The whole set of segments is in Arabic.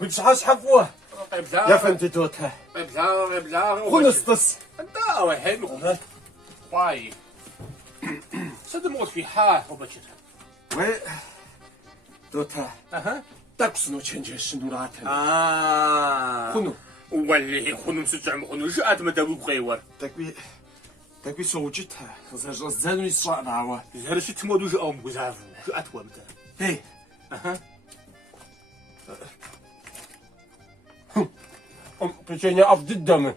كنت حاس حفوه يا فهمتي توتها ابلغ خنص انت وحين واي صدق موت في حاه وبشرها وي توتها اها تاكسنو تشنجش نوراتن خنو واللي خنم سجع خنم جاءت مدابو بخيور تكبي سوجتها زانو يصعب عوا زهرش تمودو جاء مغزافو جاءت ومتا هي اها بيجيني أفضل الدم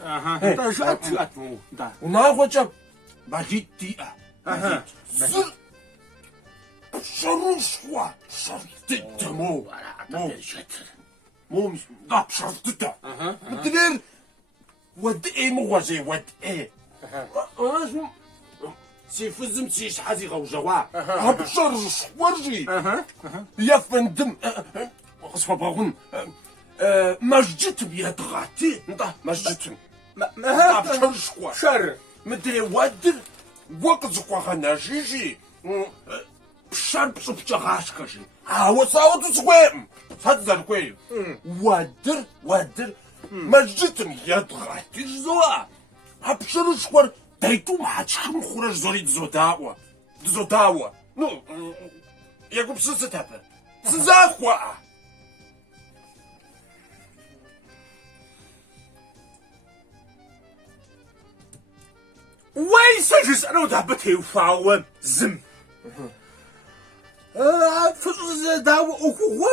اها انت جاءت مو دا وناخذ جاب باجيت دقيقة اها زر شرشوا شرط الدمو مو لا شرط الدم مدير ود ايه موازي ود ايه سي فزم سيش حازي غوجوا هبشرش ورجي يا فندم خصفا باغون مسجد بيدغاتي انت مسجد ما بشرش كوا شر مدري ودر وقت زقوا خناجيجي بشر بصبجغاش كاشي هاو صاوت زقويم صدر كوي ودر مسجد بيدغاتي زوا هبشرش كوا دايتو ما حتشخم خرج زوري دزوداوا نو ياكو بسستها سزاخوا وين سجس انا وذهبتي وفاوم زم فزز داو اخو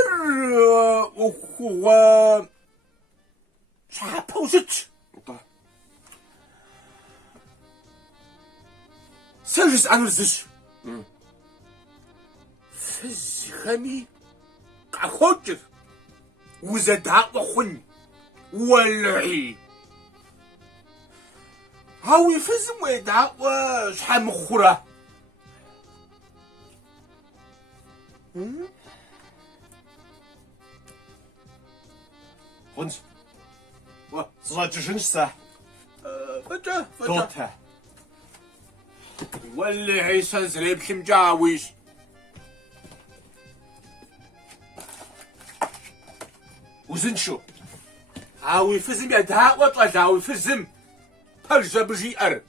شابوزت سجس انا رزش فز خمي قاخوجر وزداء وخن ولعي هاو يفزم ويدعى وشحال مخورة خنز صلاة شنسة فجأة توتها واللي عيسى زريب شمجاويش وزنشو هاو يفزم يدعى وطلع هاو يفزم برجة بجي أر